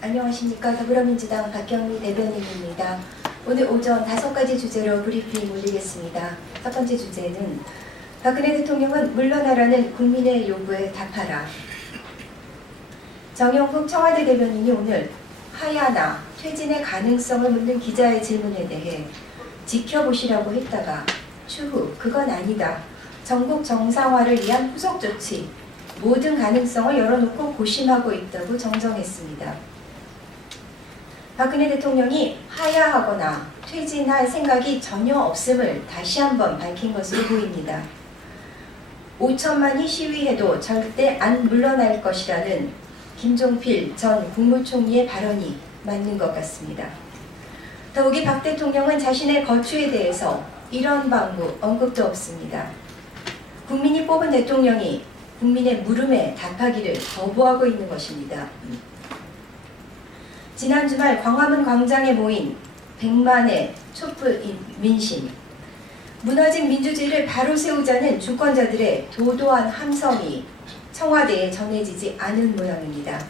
안녕하십니까. 더불어민주당 박경미 대변인입니다. 오늘 오전 5가지 주제로 브리핑 올리겠습니다. 첫 번째 주제는 박근혜 대통령은 물러나라는 국민의 요구에 답하라. 정영국 청와대 대변인이 오늘 하야나 퇴진의 가능성을 묻는 기자의 질문에 대해 지켜보시라고 했다가 추후 그건 아니다. 전국 정상화를 위한 후속 조치, 모든 가능성을 열어놓고 고심하고 있다고 정정했습니다. 박근혜 대통령이 하야하거나 퇴진할 생각이 전혀 없음을 다시 한번 밝힌 것으로 보입니다. 5천만이 시위해도 절대 안 물러날 것이라는 김종필 전 국무총리의 발언이 맞는 것 같습니다. 더욱이 박 대통령은 자신의 거취에 대해서 이런 방구 언급도 없습니다. 국민이 뽑은 대통령이 국민의 물음에 답하기를 거부하고 있는 것입니다. 지난 주말 광화문 광장에 모인 100만의 촛불 민심, 무너진 민주주의를 바로 세우자는 주권자들의 도도한 함성이 청와대에 전해지지 않은 모양입니다.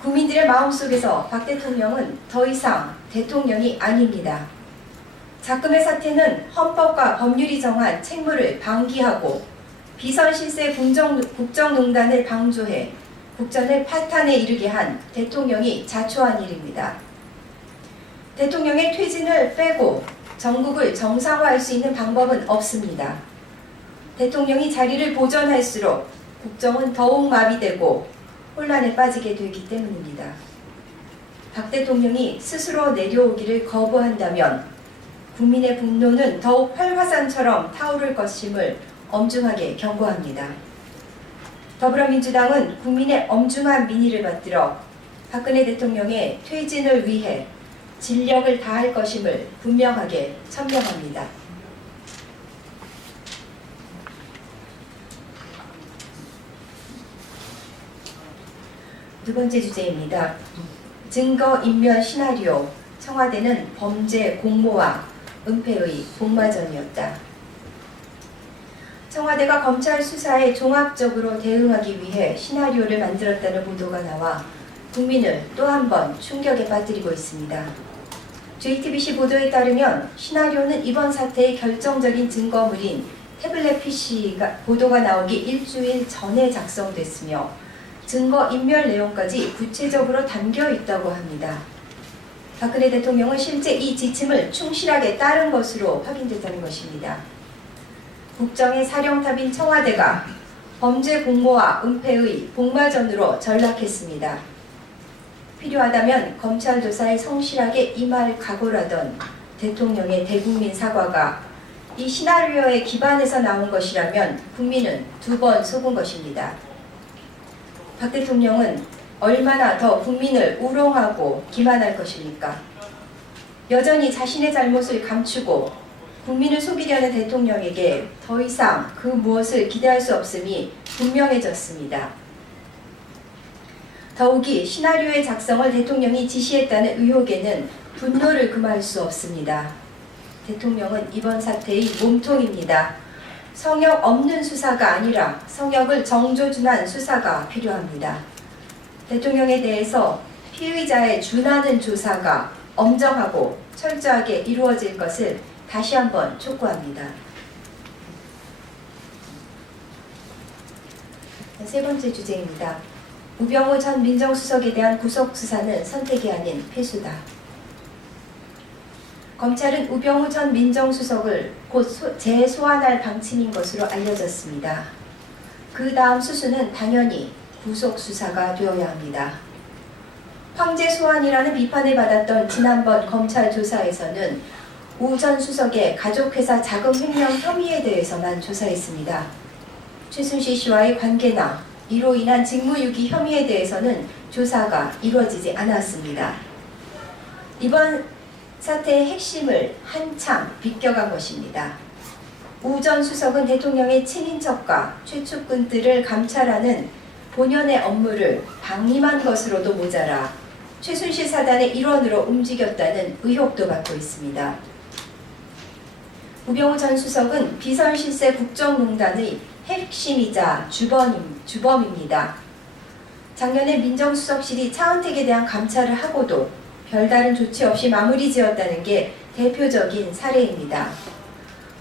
국민들의 마음속에서 박 대통령은 더 이상 대통령이 아닙니다. 작금의 사태는 헌법과 법률이 정한 책무를 방기하고 비선실세 국정농단을 방조해 국정을 파탄에 이르게 한 대통령이 자초한 일입니다. 대통령의 퇴진을 빼고 전국을 정상화할 수 있는 방법은 없습니다. 대통령이 자리를 보존할수록 국정은 더욱 마비되고 혼란에 빠지게 되기 때문입니다. 박 대통령이 스스로 내려오기를 거부한다면 국민의 분노는 더욱 활화산처럼 타오를 것임을 엄중하게 경고합니다. 더불어민주당은 국민의 엄중한 민의를 받들어 박근혜 대통령의 퇴진을 위해 진력을 다할 것임을 분명하게 천명합니다. 두 번째 주제입니다. 증거인멸 시나리오, 청와대는 범죄 공모와 은폐의 복마전이었다. 청와대가 검찰 수사에 종합적으로 대응하기 위해 시나리오를 만들었다는 보도가 나와 국민을 또 한 번 충격에 빠뜨리고 있습니다. JTBC 보도에 따르면 시나리오는 이번 사태의 결정적인 증거물인 태블릿 PC가 보도가 나오기 일주일 전에 작성됐으며 증거인멸 내용까지 구체적으로 담겨 있다고 합니다. 박근혜 대통령은 실제 이 지침을 충실하게 따른 것으로 확인됐다는 것입니다. 국정의 사령탑인 청와대가 범죄 공모와 은폐의 복마전으로 전락했습니다. 필요하다면 검찰 조사에 성실하게 임할 각오라던 대통령의 대국민 사과가 이 시나리오에 기반해서 나온 것이라면 국민은 두 번 속은 것입니다. 박 대통령은 얼마나 더 국민을 우롱하고 기만할 것입니까? 여전히 자신의 잘못을 감추고 국민을 속이려는 대통령에게 더 이상 그 무엇을 기대할 수 없음이 분명해졌습니다. 더욱이 시나리오의 작성을 대통령이 지시했다는 의혹에는 분노를 금할 수 없습니다. 대통령은 이번 사태의 몸통입니다. 성역 없는 수사가 아니라 성역을 정조준한 수사가 필요합니다. 대통령에 대해서 피의자에 준하는 조사가 엄정하고 철저하게 이루어질 것을 다시 한번 촉구합니다. 세 번째 주제입니다. 우병우 전 민정수석에 대한 구속수사는 선택이 아닌 필수다. 검찰은 우병우 전 민정수석을 곧 재소환할 방침인 것으로 알려졌습니다. 그 다음 수순은 당연히 구속수사가 되어야 합니다. 황제 소환이라는 비판을 받았던 지난번 검찰 조사에서는 우 전 수석의 가족회사 자금 횡령 혐의에 대해서만 조사했습니다. 최순실 씨와의 관계나 이로 인한 직무유기 혐의에 대해서는 조사가 이루어지지 않았습니다. 이번 사태의 핵심을 한참 비껴간 것입니다. 우 전 수석은 대통령의 친인척과 최측근들을 감찰하는 본연의 업무를 방임한 것으로도 모자라 최순실 사단의 일원으로 움직였다는 의혹도 받고 있습니다. 우병우 전 수석은 비선실세 국정농단의 핵심이자 주범입니다. 작년에 민정수석실이 차은택에 대한 감찰을 하고도 별다른 조치 없이 마무리 지었다는 게 대표적인 사례입니다.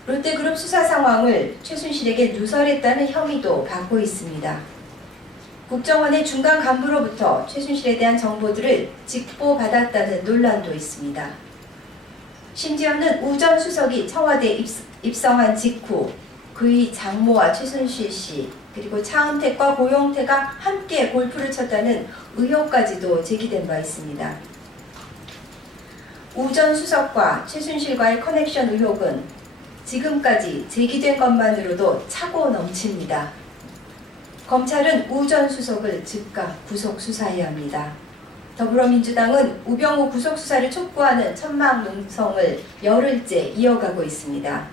롯데그룹 수사 상황을 최순실에게 누설했다는 혐의도 받고 있습니다. 국정원의 중간 간부로부터 최순실에 대한 정보들을 직보받았다는 논란도 있습니다. 심지어는 우 전 수석이 청와대에 입성한 직후 그의 장모와 최순실 씨 그리고 차은택과 고용태가 함께 골프를 쳤다는 의혹까지도 제기된 바 있습니다. 우 전 수석과 최순실과의 커넥션 의혹은 지금까지 제기된 것만으로도 차고 넘칩니다. 검찰은 우 전 수석을 즉각 구속 수사해야 합니다. 더불어민주당은 우병우 구속 수사를 촉구하는 천막 농성을 열흘째 이어가고 있습니다.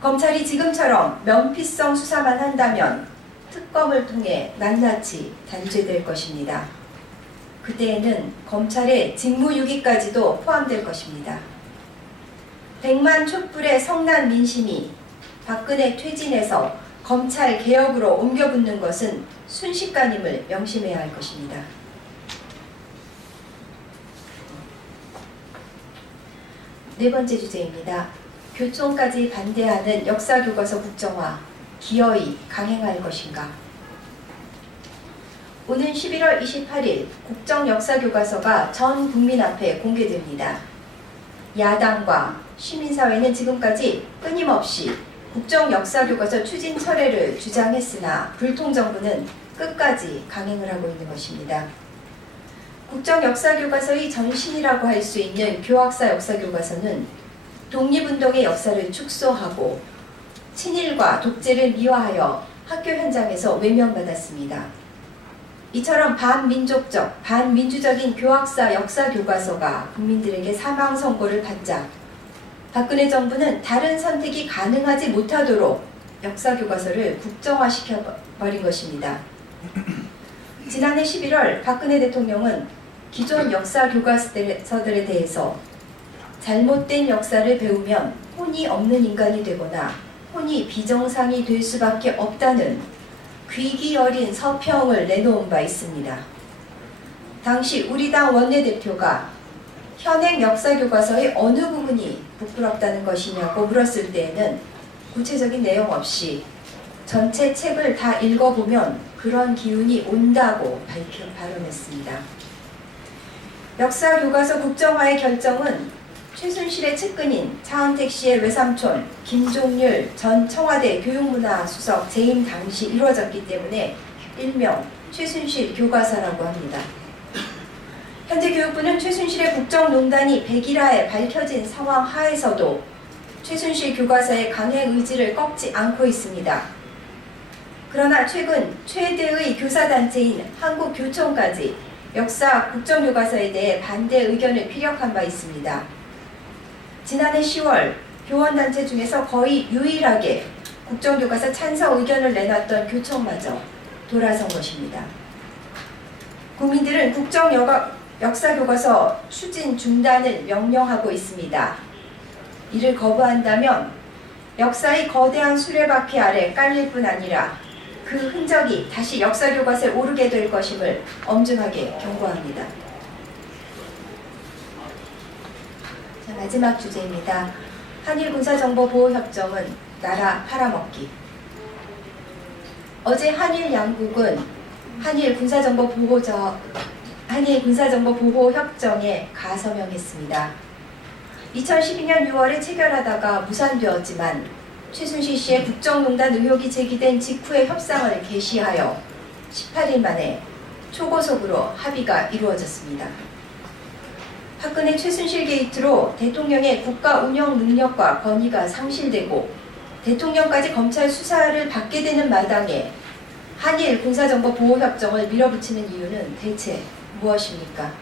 검찰이 지금처럼 면피성 수사만 한다면 특검을 통해 낱낱이 단죄될 것입니다. 그때에는 검찰의 직무유기까지도 포함될 것입니다. 100만 촛불의 성난 민심이 박근혜 퇴진에서 검찰 개혁으로 옮겨붙는 것은 순식간임을 명심해야 할 것입니다. 네 번째 주제입니다. 교총까지 반대하는 역사교과서 국정화, 기어이 강행할 것인가? 오는 11월 28일 국정역사교과서가 전 국민 앞에 공개됩니다. 야당과 시민사회는 지금까지 끊임없이 국정역사교과서 추진 철회를 주장했으나 불통정부는 끝까지 강행을 하고 있는 것입니다. 국정역사교과서의 전신이라고 할 수 있는 교학사 역사교과서는 독립운동의 역사를 축소하고 친일과 독재를 미화하여 학교 현장에서 외면받았습니다. 이처럼 반민족적, 반민주적인 교학사 역사교과서가 국민들에게 사망 선고를 받자 박근혜 정부는 다른 선택이 가능하지 못하도록 역사교과서를 국정화시켜버린 것입니다. 지난해 11월 박근혜 대통령은 기존 역사교과서들에 대해서 잘못된 역사를 배우면 혼이 없는 인간이 되거나 혼이 비정상이 될 수밖에 없다는 귀기 어린 서평을 내놓은 바 있습니다. 당시 우리 당 원내대표가 현행 역사교과서의 어느 부분이 부끄럽다는 것이냐고 물었을 때에는 구체적인 내용 없이 전체 책을 다 읽어보면 그런 기운이 온다고 발언했습니다. 역사교과서 국정화의 결정은 최순실의 측근인 차은택 씨의 외삼촌 김종률 전 청와대 교육문화수석 재임 당시 이루어졌기 때문에 일명 최순실 교과서라고 합니다. 현재 교육부는 최순실의 국정농단이 백일하에 밝혀진 상황 하에서도 최순실 교과서의 강행 의지를 꺾지 않고 있습니다. 그러나 최근 최대의 교사단체인 한국교총까지 역사 국정교과서에 대해 반대 의견을 피력한 바 있습니다. 지난해 10월 교원단체 중에서 거의 유일하게 국정교과서 찬성 의견을 내놨던 교총마저 돌아선 것입니다. 국민들은 국정역사교과서 추진 중단을 명령하고 있습니다. 이를 거부한다면 역사의 거대한 수레바퀴 아래 깔릴 뿐 아니라 그 흔적이 다시 역사교과서에 오르게 될 것임을 엄중하게 경고합니다. 자, 마지막 주제입니다. 한일 군사정보보호협정은 나라 팔아먹기. 어제 한일 양국은 한일 군사정보보호협정에 가서명했습니다. 2012년 6월에 체결하다가 무산되었지만 최순실 씨의 국정농단 의혹이 제기된 직후에 협상을 개시하여 18일 만에 초고속으로 합의가 이루어졌습니다. 박근혜 최순실 게이트로 대통령의 국가 운영 능력과 권위가 상실되고 대통령까지 검찰 수사를 받게 되는 마당에 한일 군사정보보호협정을 밀어붙이는 이유는 대체 무엇입니까?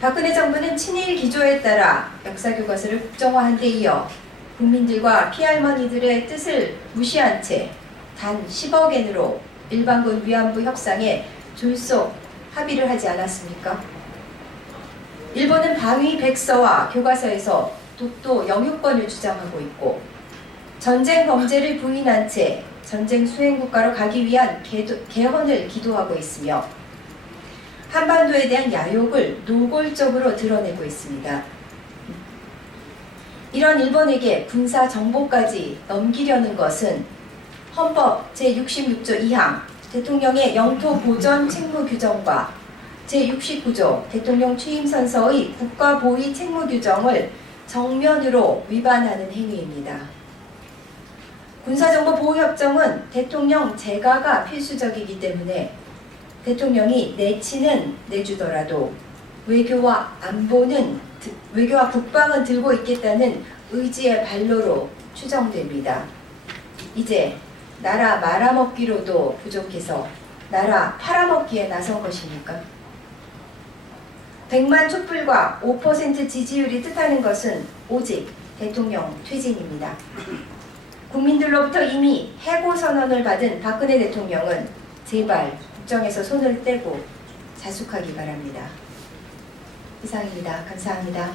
박근혜 정부는 친일 기조에 따라 역사교과서를 국정화한 데 이어 국민들과 피할머니들의 뜻을 무시한 채 단 10억엔으로 일반군 위안부 협상에 졸속 합의를 하지 않았습니까? 일본은 방위 백서와 교과서에서 독도 영유권을 주장하고 있고 전쟁 범죄를 부인한 채 전쟁 수행 국가로 가기 위한 개헌을 기도하고 있으며 한반도에 대한 야욕을 노골적으로 드러내고 있습니다. 이런 일본에게 군사 정보까지 넘기려는 것은 헌법 제66조 2항 대통령의 영토 보전 책무 규정과 제69조 대통령 취임 선서의 국가 보위 책무 규정을 정면으로 위반하는 행위입니다. 군사정보 보호협정은 대통령 재가가 필수적이기 때문에 대통령이 내치는 내주더라도 외교와 국방은 들고 있겠다는 의지의 발로로 추정됩니다. 이제 나라 말아먹기로도 부족해서 나라 팔아먹기에 나선 것입니까? 100만 촛불과 5% 지지율이 뜻하는 것은 오직 대통령 퇴진입니다. 국민들로부터 이미 해고 선언을 받은 박근혜 대통령은 제발 국정에서 손을 떼고 자숙하기 바랍니다. 이상입니다. 감사합니다.